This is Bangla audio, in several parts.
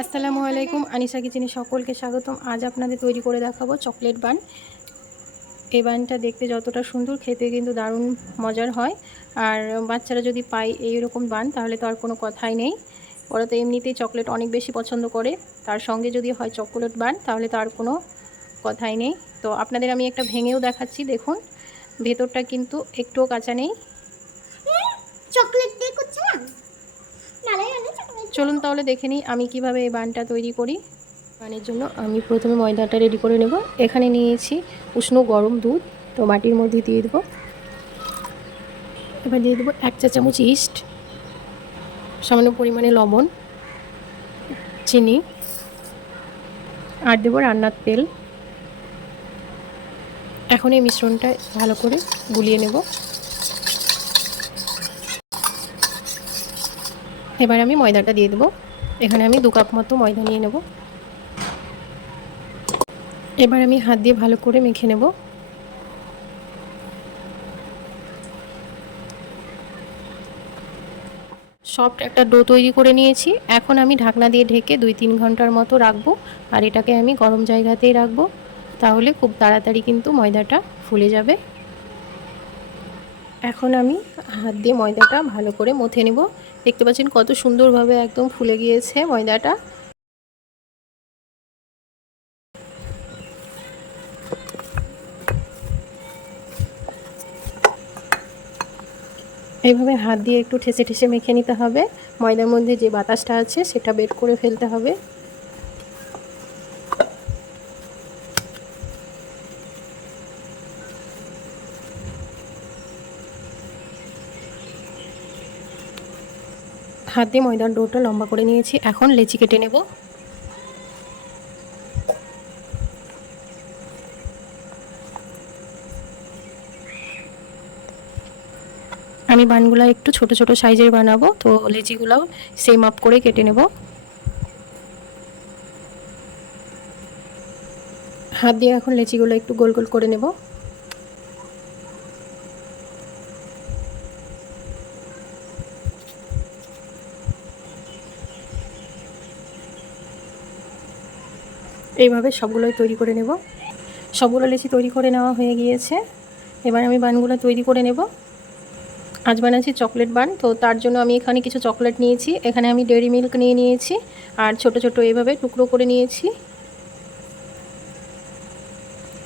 আসসালামু আলাইকুম আনিসা কিচেনে সকলকে স্বাগতম। আজ আপনাদের তৈরি করে দেখাবো চকলেট বান। এই বানটা দেখতে যতটা সুন্দর, খেতে কিন্তু দারুণ মজার হয়। আর বাচ্চারা যদি পায় এইরকম বান, তাহলে তো আর কোনো কথাই নেই। ওরা তো এমনিতেই চকলেট অনেক বেশি পছন্দ করে। তার সঙ্গে যদি হয় চকোলেট বান, তাহলে তো আর কোনো কথাই নেই। তো আপনাদের আমি একটা ভেঙেও দেখাচ্ছি, দেখুন। ভেতরটা কিন্তু একটুও কাঁচা নেই। চকলেট দিয়ে করছে না ভালোই হলো চকলেট চলুন তাহলে দেখে নিই আমি কীভাবে এই বানটা তৈরি করি। বানের জন্য আমি প্রথমে ময়দাটা রেডি করে নেব। এখানে নিয়েছি উষ্ণ গরম দুধ, তো মাটির মধ্যে দিয়ে দেবো। এবার দিয়ে দেবো এক চা চামচ ইস্ট সামান্য পরিমাণে লবণ, চিনি, আর দেবো রান্নার তেল। এখন এই মিশ্রণটা ভালো করে গুলিয়ে নেব। এবার আমি ময়দাটা দিয়ে দেবো। এখানে আমি দু কাপ মতো ময়দা নিয়ে নেব। এবার আমি হাত দিয়ে ভালো করে মেখে নেব। সফট একটা ডো তৈরি করে নিয়েছি। এখন আমি ঢাকনা দিয়ে ঢেকে দুই তিন ঘণ্টার মতো রাখব। আর এটাকে আমি গরম জায়গাতেই রাখব। তাহলে খুব তাড়াতাড়ি কিন্তু ময়দাটা ফুলে যাবে। এখন আমি হাত দিয়ে ময়দাটা ভালো করে মথে নেব। দেখতে পাচ্ছেন কত সুন্দরভাবে একদম ফুলে গিয়েছে ময়দাটা। এইভাবে হাত দিয়ে একটু ঠেসে ঠেসে মেখে নিতে হবে। ময়দার মধ্যে যে বাতাসটা আছে সেটা বের করে ফেলতে হবে। হাত দিয়ে ময়দার ডোটা লম্বা করে নিয়েছি। এখন লেচি কেটে নেব। আমি বানগুলো একটু ছোট ছোট সাইজের বানাবো, তো লেচিগুলোও সেম আপ করে কেটে নেব। হাত দিয়ে এখন লেচিগুলো একটু গোল গোল করে নেব। এইভাবে সবগুলোই তৈরি করে নেব। সবগুলো লেচি তৈরি করে নেওয়া হয়ে গিয়েছে। এবার আমি বানগুলো তৈরি করে নেব। আজ বানাচ্ছি চকলেট বান, তো তার জন্য আমি এখানে কিছু চকলেট নিয়েছি। এখানে আমি ডেয়ারি মিল্ক নিয়ে নিয়েছি আর ছোট ছোট এইভাবে টুকরো করে নিয়েছি।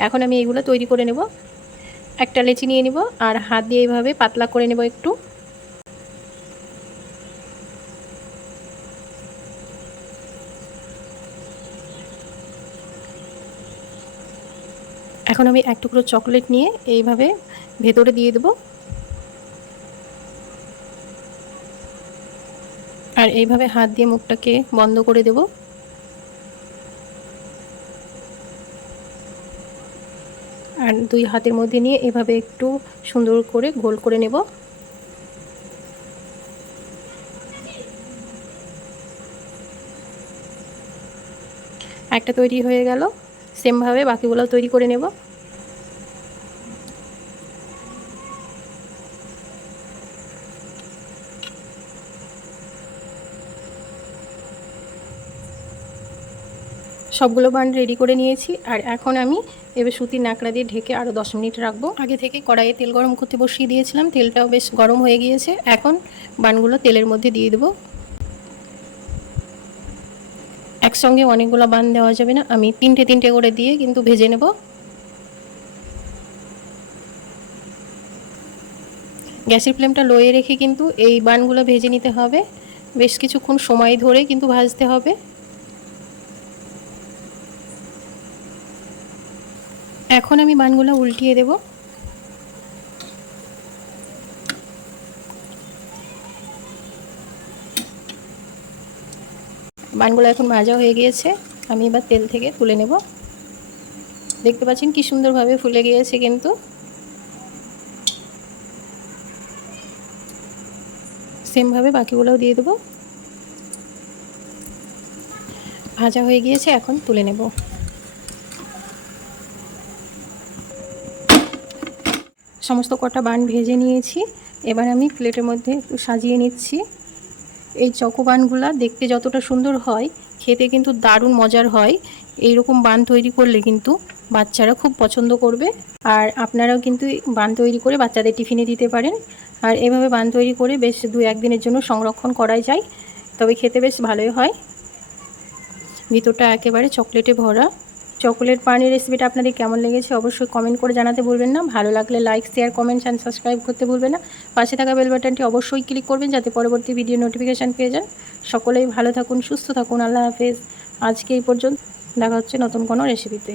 এখন আমি এইগুলো তৈরি করে নেব। একটা লেচি নিয়ে নিব আর হাত দিয়ে এইভাবে পাতলা করে নেব একটু। এখন আমি এক টুকরো চকলেট নিয়ে এইভাবে ভেতরে দিয়ে দেবো। আর এইভাবে হাত দিয়ে মুখটাকে বন্ধ করে দেব। আর দুই হাতের মধ্যে নিয়ে এভাবে একটু সুন্দর করে গোল করে নেব। একটা তৈরি হয়ে গেল। সেমভাবে বাকিগুলো তৈরি করে নেব। সবগুলো বান রেডি করে নিয়েছি। আর এখন আমি এবার সুতির নাকড়া দিয়ে ঢেকে আরও দশ মিনিট রাখব। আগে থেকে কড়াইয়ে তেল গরম করতে বসিয়ে দিয়েছিলাম। তেলটাও বেশ গরম হয়ে গিয়েছে। এখন বানগুলো তেলের মধ্যে দিয়ে দেবো। একসঙ্গে অনেকগুলো বান দেওয়া যাবে না। আমি তিনটে তিনটে করে দিয়ে কিন্তু ভেজে নেব। গ্যাসের ফ্লেমটা লোয়ে রেখে কিন্তু এই বানগুলো ভেজে নিতে হবে। বেশ কিছুক্ষণ সময় ধরে কিন্তু ভাজতে হবে। এখন আমি বানগুলো উল্টিয়ে দেব। বানগুলো এখন ভাজা হয়ে গিয়েছে। আমি এবার তেল থেকে তুলে নেব। দেখতে পাচ্ছেন কি সুন্দরভাবে ফুলে গিয়েছে কিন্তু। সেমভাবে বাকিগুলোও দিয়ে দেবো। ভাজা হয়ে গিয়েছে, এখন তুলে নেব। সমস্ত কটা বান ভেজে নিয়েছি। এবার আমি প্লেটের মধ্যে একটু সাজিয়ে নিচ্ছি। এই চকোবানগুলো দেখতে যতটা সুন্দর হয়, খেতে কিন্তু দারুণ মজার হয়। এই রকম বান তৈরি করলে কিন্তু বাচ্চারা খুব পছন্দ করবে। আর আপনারাও কিন্তু বান তৈরি করে বাচ্চাদের টিফিনে দিতে পারেন। আর এভাবে বান তৈরি করে বেশ দু একদিনের জন্য সংরক্ষণ করাই যায়। তবে খেতে বেশ ভালোই হয়। ভিতরটা একেবারে চকলেটে ভরা। চকোলেট পানির রেসিপিটা আপনাদের কেমন লেগেছে অবশ্যই কমেন্ট করে জানাতে ভুলবেন না। ভালো লাগলে like share comment and subscribe করতে ভুলবেন না। পাশে থাকা বেল বাটনটি অবশ্যই ক্লিক করবেন যাতে পরবর্তী ভিডিও নোটিফিকেশান পেয়ে যান। সকলেই ভালো থাকুন, সুস্থ থাকুন। আল্লাহ হাফেজ। আজকে এই পর্যন্ত দেখা হচ্ছে নতুন কোনো রেসিপিতে